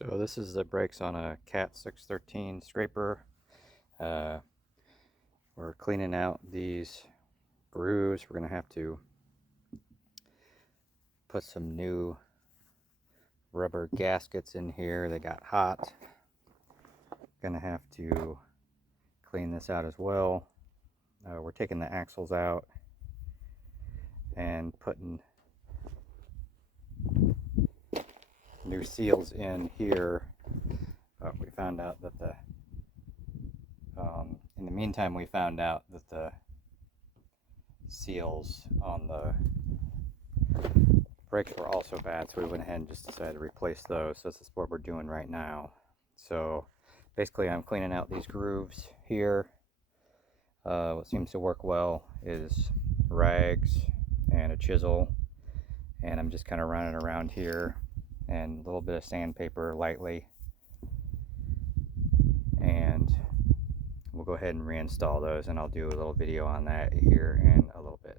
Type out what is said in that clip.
So this is the brakes on a Cat 613 scraper. Uh, we're cleaning out these grooves. We're going to have to put some new rubber gaskets in here. They got hot. Going to have to clean this out as well. We're taking the axles out and putting new seals in here. We found out that in the meantime, we found out that the seals on the brakes were also bad, so we went ahead and just decided to replace those. So this is what we're doing right now. So basically I'm cleaning out these grooves here. What seems to work well is rags and a chisel, and I'm just kind of running around here and a little bit of sandpaper lightly, and we'll go ahead and reinstall those, and I'll do a little video on that here in a little bit.